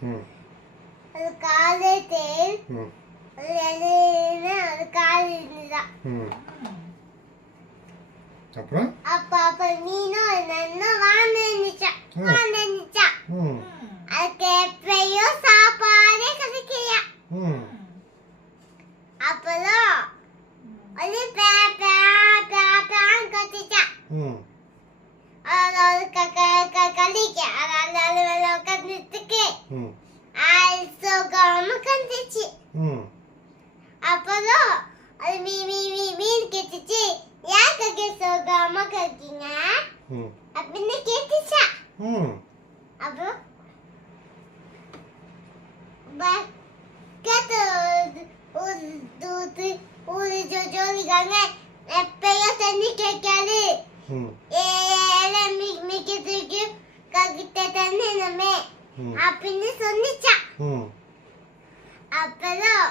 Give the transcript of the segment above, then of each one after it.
அது காலு ம். அது எதுன்னு அது காலு இருந்துதான் அப்புறம்? அப்ப அப்ப மீனும் ம். வாழ்ந்துச்சா ம். அதுக்கு எப்பயோ சாப்பாடே கிடைக்கலையா. அப்பதான் அது பே பே பே பேன்னு கத்திச்சா. ம். அதாவது parmak atacak. Hmm. అప్పుడు మీ మీ మీ మీరు గెలిచి యాక గెలుసోగా అమ్మ కలిగినా అప్పుడు నేను గెలిచా అప్పుడు బక్కత ఊరు ఊరు జోజోని కానీ ఎప్పయో తన్ని కెక్కాలి ఏలా మీ మీకు తిరిగి కగ్గితే తన్ని నమ్మే అప్పుడు సొన్నిచ్చా அப்படின்னு சொன்னிச்சா. ம். அப்பதான்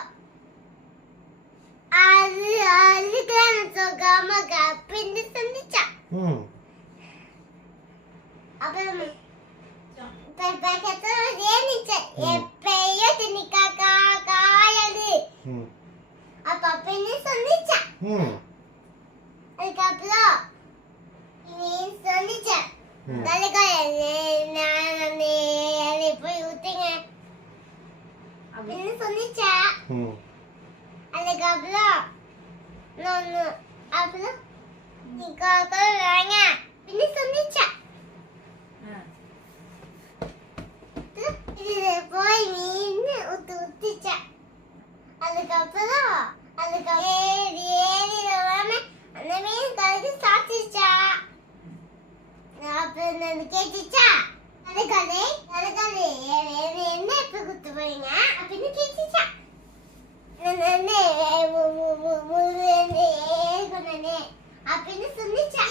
அது அதுக்குதான் சொல்லாம அப்படின்னு சொன்னிச்சா அப்புறம் பக்கத்துல ஏனிச்ச எப்பயும் தண்ணி காக்கா காயாது ம். அப்ப அப்படின்னு சொன்னிச்சா. ம். அதுக்கப்புறம் நீ சொன்னிச்ச. அப்படின்னு சொன்னிச்சா? அதுக்கப்புறம் நான் அப்புறம் நீ காக்கா வாங்க. அப்படின்னு சொன்னிச்சா? போய் மீன் ஊத்து ஊத்திச்சா அதுக்கப்புறம் அதுக்கு ஏறி ஏறி வராம அந்த மீன் கழுகு சாப்பிட்டுச்சா அப்புறம் நான் கேட்டுச்சா? எப்ப குத்து போறீங்க? அப்படின்னு கேட்டுச்சா அப்படின்னு சொன்னிச்சா?